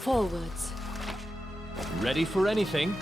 Forwards. Ready for anything?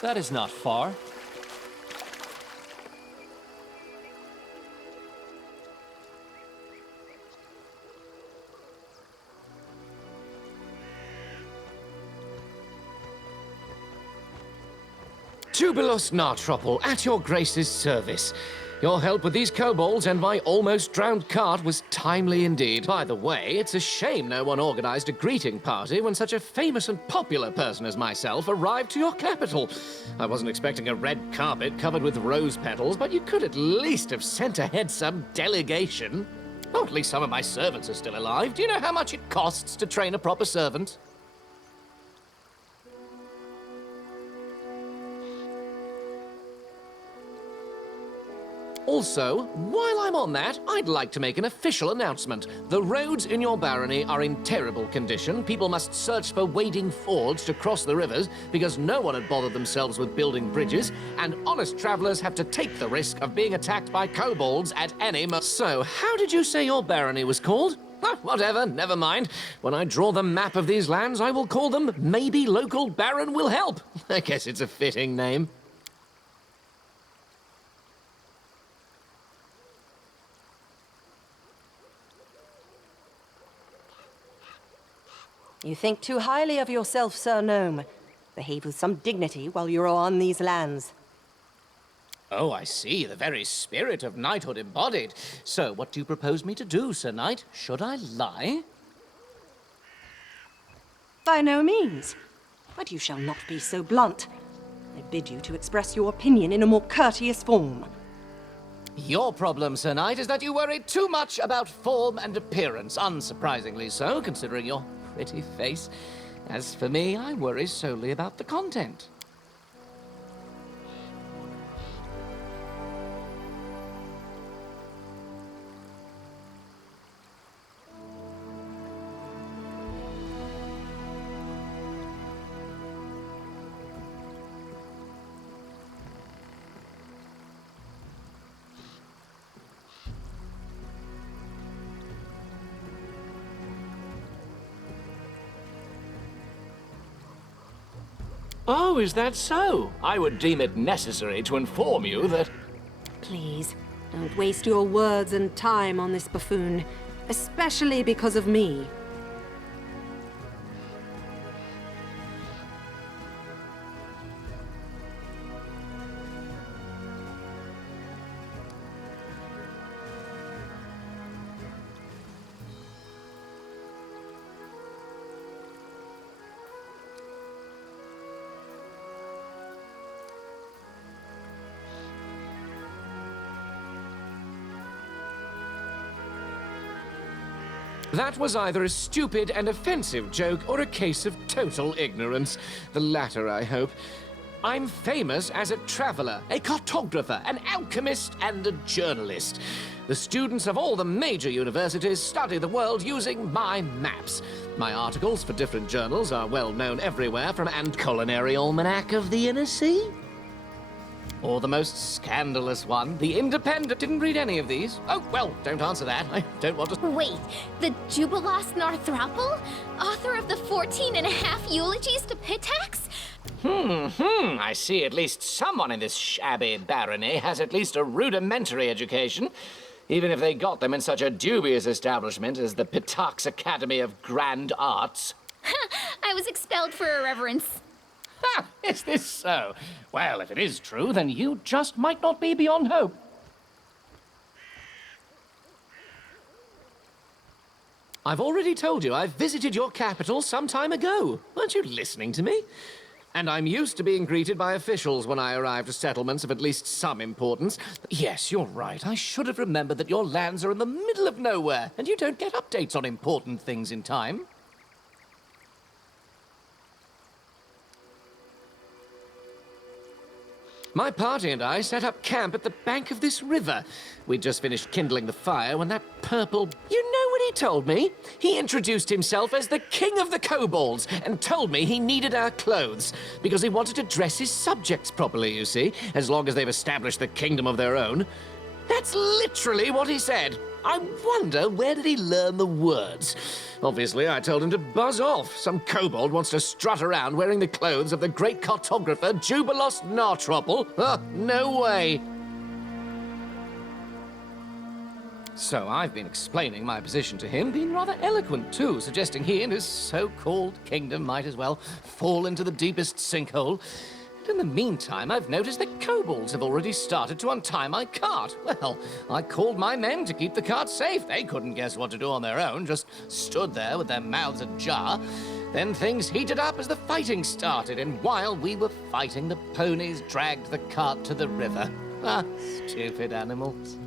That is not far. Tubulos Nartropple, at your grace's service. Your help with these kobolds and my almost drowned cart was timely indeed. By the way, it's a shame no one organized a greeting party when such a famous and popular person as myself arrived to your capital. I wasn't expecting a red carpet covered with rose petals, but you could at least have sent ahead some delegation. Oh, at least some of my servants are still alive. Do you know how much it costs to train a proper servant? Also, while I'm on that, I'd like to make an official announcement. The roads in your barony are in terrible condition. People must search for wading fords to cross the rivers because no one had bothered themselves with building bridges, and honest travelers have to take the risk of being attacked by kobolds at any moment. So, how did you say your barony was called? Whatever, never mind. When I draw the map of these lands, I will call them Maybe Local Baron Will Help. I guess it's a fitting name. You think too highly of yourself, Sir Gnome. Behave with some dignity while you're on these lands. Oh, I see. The very spirit of knighthood embodied. So, what do you propose me to do, Sir Knight? Should I lie? By no means. But you shall not be so blunt. I bid you to express your opinion in a more courteous form. Your problem, Sir Knight, is that you worry too much about form and appearance. Unsurprisingly so, considering your pretty face. As for me, I worry solely about the content. Oh, is that so? I would deem it necessary to inform you that... Please, don't waste your words and time on this buffoon, especially because of me. That was either a stupid and offensive joke or a case of total ignorance. The latter, I hope. I'm famous as a traveler, a cartographer, an alchemist, and a journalist. The students of all the major universities study the world using my maps. My articles for different journals are well known everywhere, from And Culinary Almanac of the Inner Sea. Or the most scandalous one, The Independent. Didn't read any of these. Oh, well, don't answer that. I don't want to... Wait, the Jubilost Northropple? Author of the 14.5 eulogies to Pitax? I see at least someone in this shabby barony has at least a rudimentary education, even if they got them in such a dubious establishment as the Pitax Academy of Grand Arts. I was expelled for irreverence. Ha! Is this so? Well, if it is true, then you just might not be beyond hope. I've already told you I visited your capital some time ago. Weren't you listening to me? And I'm used to being greeted by officials when I arrive to settlements of at least some importance. Yes, you're right. I should have remembered that your lands are in the middle of nowhere, and you don't get updates on important things in time. My party and I set up camp at the bank of this river. We'd just finished kindling the fire when that purple... You know what he told me? He introduced himself as the King of the Kobolds and told me he needed our clothes because he wanted to dress his subjects properly, you see, as long as they've established the kingdom of their own. That's literally what he said. I wonder, where did he learn the words? Obviously, I told him to buzz off. Some kobold wants to strut around wearing the clothes of the great cartographer Jubilost Northropple. No way. So I've been explaining my position to him, being rather eloquent too, suggesting he and his so-called kingdom might as well fall into the deepest sinkhole. In the meantime, I've noticed that kobolds have already started to untie my cart. Well, I called my men to keep the cart safe. They couldn't guess what to do on their own, just stood there with their mouths ajar. Then things heated up as the fighting started, and while we were fighting, the ponies dragged the cart to the river. Ah, stupid animals.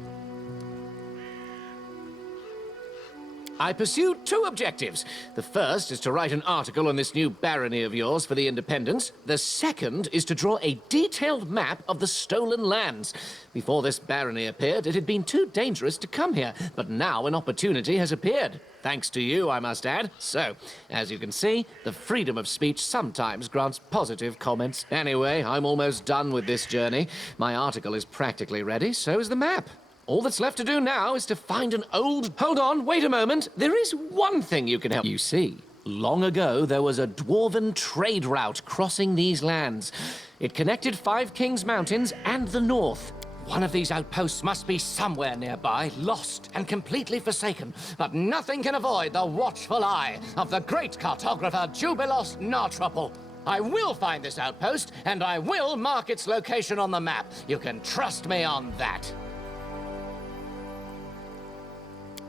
I pursued two objectives. The first is to write an article on this new barony of yours for the Independents. The second is to draw a detailed map of the stolen lands. Before this barony appeared, it had been too dangerous to come here, but now an opportunity has appeared. Thanks to you, I must add. So, as you can see, the freedom of speech sometimes grants positive comments. Anyway, I'm almost done with this journey. My article is practically ready, so is the map. All that's left to do now is to find an old... Hold on, wait a moment. There is one thing you can help. You see, long ago there was a dwarven trade route crossing these lands. It connected Five Kings Mountains and the north. One of these outposts must be somewhere nearby, lost and completely forsaken. But nothing can avoid the watchful eye of the great cartographer Jubilos Nartruple. I will find this outpost, and I will mark its location on the map. You can trust me on that.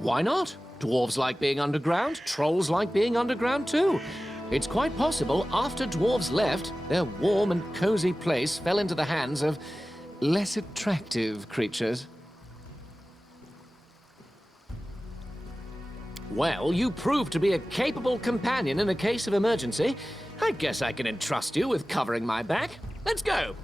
Why not? Dwarves like being underground, trolls like being underground too. It's quite possible after dwarves left, their warm and cozy place fell into the hands of less attractive creatures. Well, you proved to be a capable companion in a case of emergency. I guess I can entrust you with covering my back. Let's go!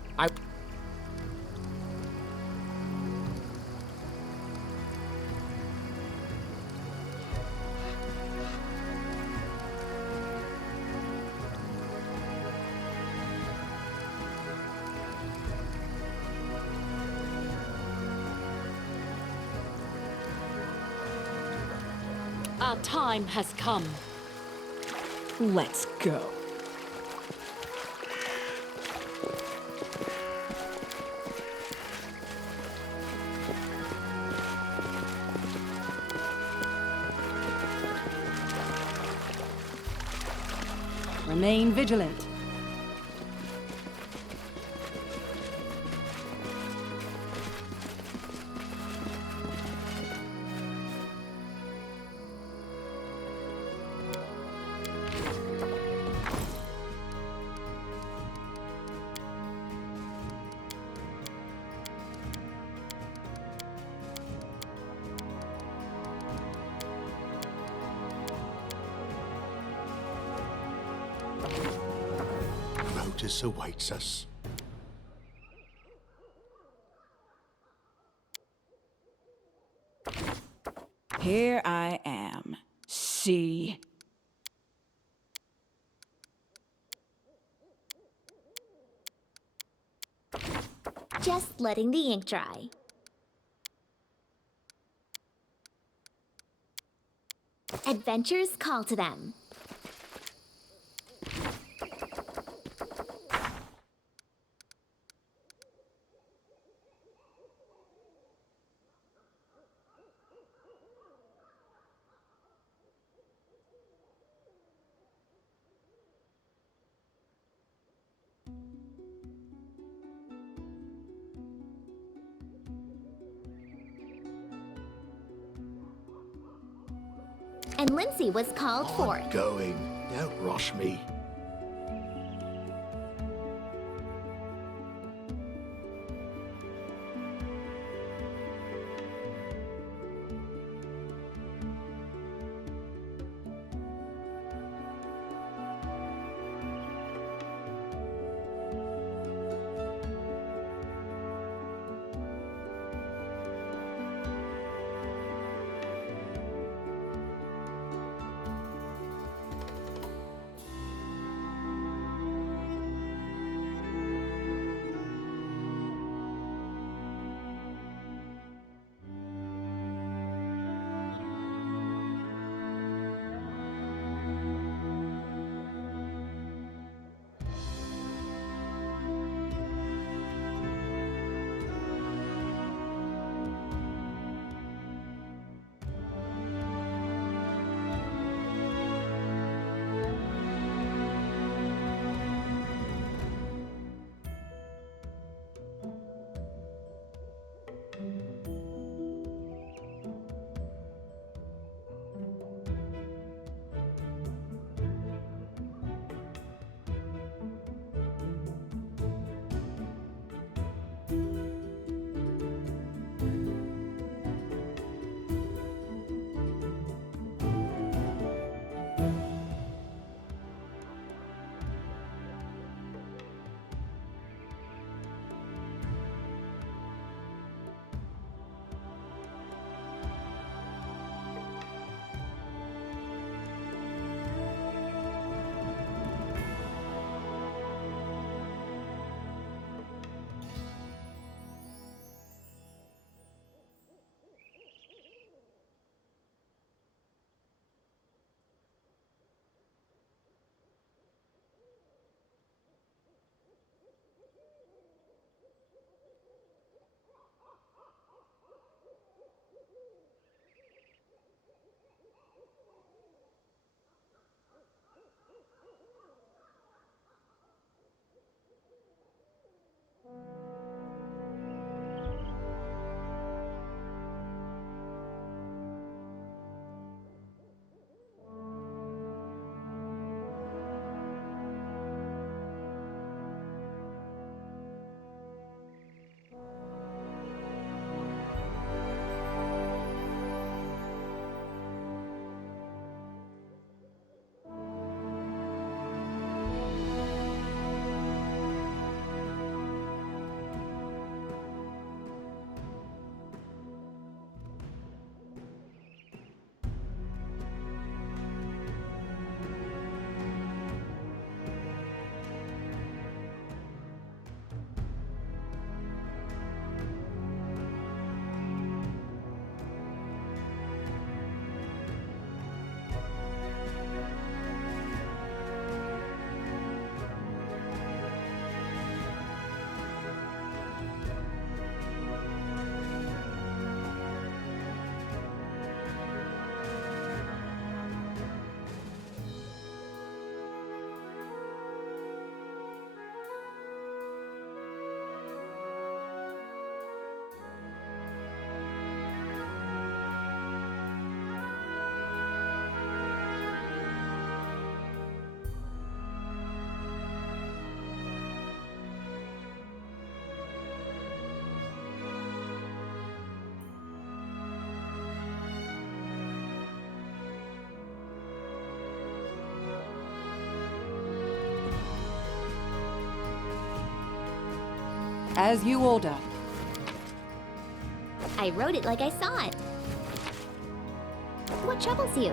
Our time has come. Let's go. Remain vigilant. Notice awaits us. Here I am. See? Just letting the ink dry. Adventures call to them. And Lindsay was called forth. I'm going. Don't rush me. As you order. I wrote it like I saw it. What troubles you?